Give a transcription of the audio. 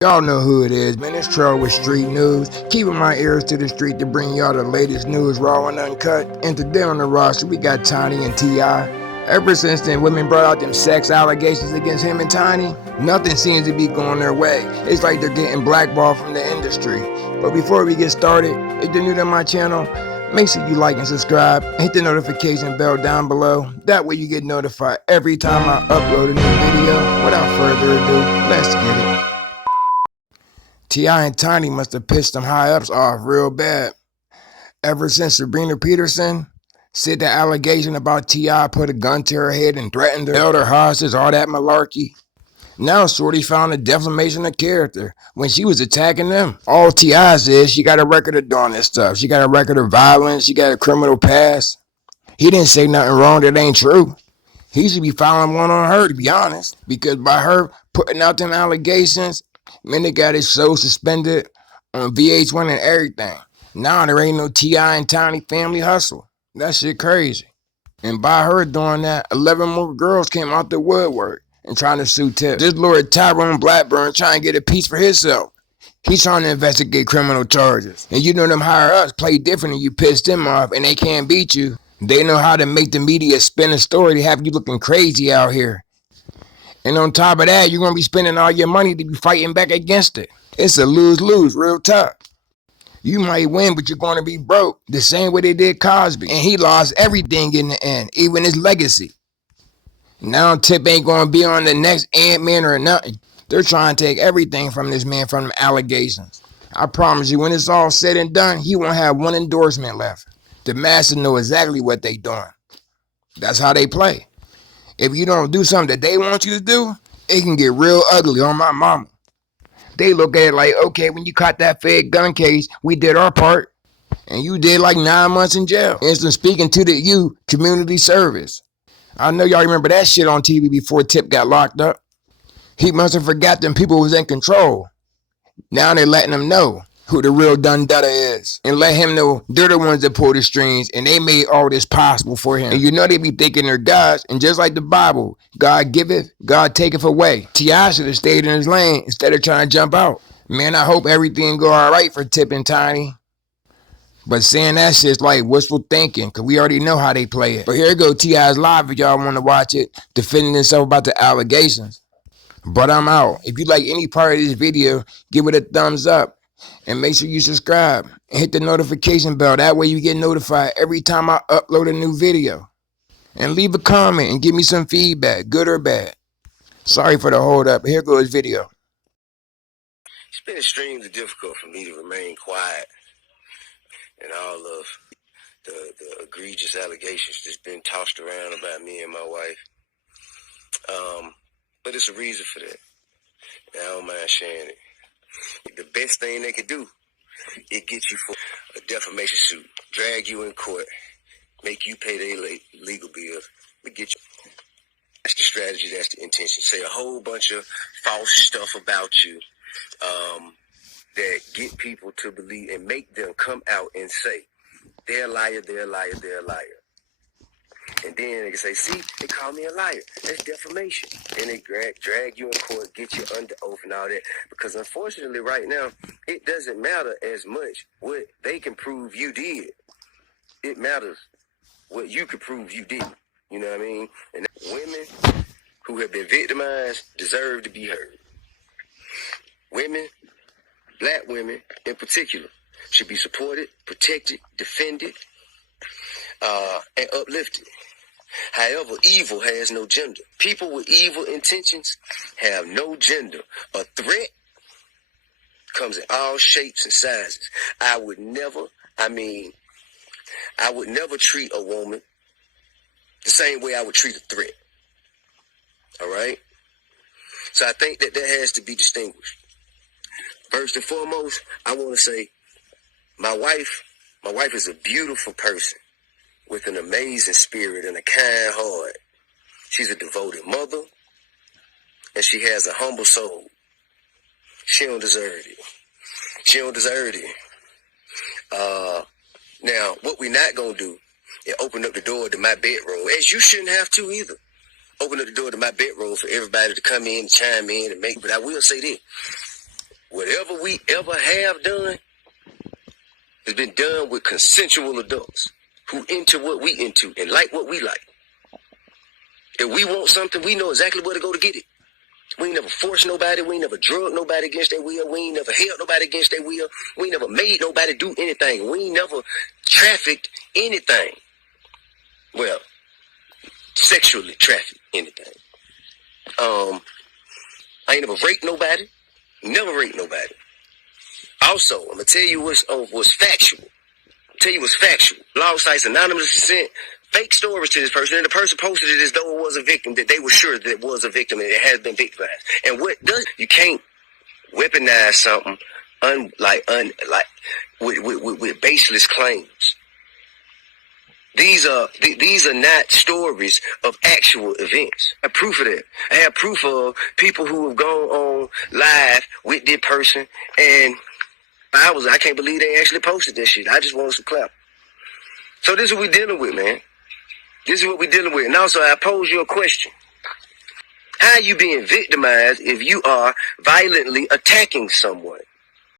Y'all know who it is, man. It's Troll with Street News. Keeping my ears to the street to bring y'all the latest news raw and uncut. And today on the roster, we got Tiny and T.I. Ever since then, women brought out them sex allegations against him and Tiny. Nothing seems to be going their way. It's like they're getting blackballed from the industry. But before we get started, if you're new to my channel, make sure you like and subscribe. Hit the notification bell down below. That way you get notified every time I upload a new video. Without further ado, let's get it. T.I. and Tiny must have pissed them high-ups off real bad. Ever since Sabrina Peterson said the allegation about T.I. put a gun to her head and threatened her, held her hostage, all that malarkey. Now Shorty found a defamation of character when she was attacking them. All T.I. says she got a record of doing this stuff. She got a record of violence. She got a criminal past. He didn't say nothing wrong that ain't true. He should be filing one on her, to be honest, because by her putting out them allegations, man, they got his show suspended on VH1 and everything. Now there ain't no T.I. and Tiny family hustle. That shit crazy. And by her doing that, 11 more girls came out the woodwork and trying to sue Tip. This Lord Tyrone Blackburn trying to get a piece for himself. He's trying to investigate criminal charges. And you know them higher ups play different and you piss them off and they can't beat you. They know how to make the media spin a story to have you looking crazy out here. And on top of that, you're going to be spending all your money to be fighting back against it. It's a lose-lose, real tough. You might win, but you're going to be broke. The same way they did Cosby. And he lost everything in the end, even his legacy. Now Tip ain't going to be on the next Ant-Man or nothing. They're trying to take everything from this man from the allegations. I promise you, when it's all said and done, he won't have one endorsement left. The masses know exactly what they doing. That's how they play. If you don't do something that they want you to do, it can get real ugly on my mama. They look at it like, okay, when you caught that fake gun case, we did our part. And you did like 9 months in jail. Instant speaking to the community service. I know y'all remember that shit on TV before Tip got locked up. He must have forgot them people was in control. Now they're letting them know who the real Dundutta is. And let him know they're the ones that pull the strings and they made all this possible for him. And you know they be thinking they're gods. And just like the Bible, God giveth, God taketh away. T.I. should have stayed in his lane instead of trying to jump out. Man, I hope everything go all right for Tip and Tiny. But saying that shit's like wishful thinking, because we already know how they play it. But here go T.I.'s live if y'all want to watch it, defending himself about the allegations. But I'm out. If you like any part of this video, give it a thumbs up. And make sure you subscribe and hit the notification bell. That way you get notified every time I upload a new video. And leave a comment and give me some feedback, good or bad. Sorry for the hold up. Here goes video. It's been extremely difficult for me to remain quiet and all of the egregious allegations that's been tossed around about me and my wife. But it's a reason for that. And I don't mind sharing it. The best thing they could do, it gets you for a defamation suit, drag you in court, make you pay their legal bills, but get you. That's the strategy, that's the intention. Say a whole bunch of false stuff about you that get people to believe and make them come out and say, they're a liar, they're a liar, they're a liar. And then they can say, see, they call me a liar. That's defamation. And they drag you in court, get you under oath and all that. Because unfortunately right now, it doesn't matter as much what they can prove you did. It matters what you can prove you did. You know what I mean? And women who have been victimized deserve to be heard. Women, black women in particular, should be supported, protected, defended, and uplifted. However, evil has no gender. People with evil intentions have no gender. A threat comes in all shapes and sizes. I would never treat a woman the same way I would treat a threat. All right? So I think that has to be distinguished. First and foremost, I want to say my wife is a beautiful person with an amazing spirit and a kind heart. She's a devoted mother, and she has a humble soul. She don't deserve it. She don't deserve it. Now, what we're not going to do is open up the door to my bedroom, as you shouldn't have to either. Open up the door to my bedroom for everybody to come in, chime in, and make. But I will say this. we ever have done has been done with consensual adults who into what we into and like what we like. If we want something, we know exactly where to go to get it. We ain't never forced nobody. We ain't never drugged nobody against their will. We ain't never held nobody against their will. We ain't never made nobody do anything. We ain't never trafficked anything. Well, sexually trafficked anything. I ain't never raped nobody. Never raped nobody. Also, I'm gonna tell you what's factual. Blog sites anonymously sent fake stories to this person, and the person posted it as though it was a victim, that they were sure that it was a victim and it has been victimized. And you can't weaponize something with baseless claims. These are not stories of actual events. I have proof of that. I have proof of people who have gone on live with this person, and I can't believe they actually posted this shit. I just want some clap. So this is what we're dealing with, man. This is what we're dealing with. And also, I pose you a question. How are you being victimized if you are violently attacking someone?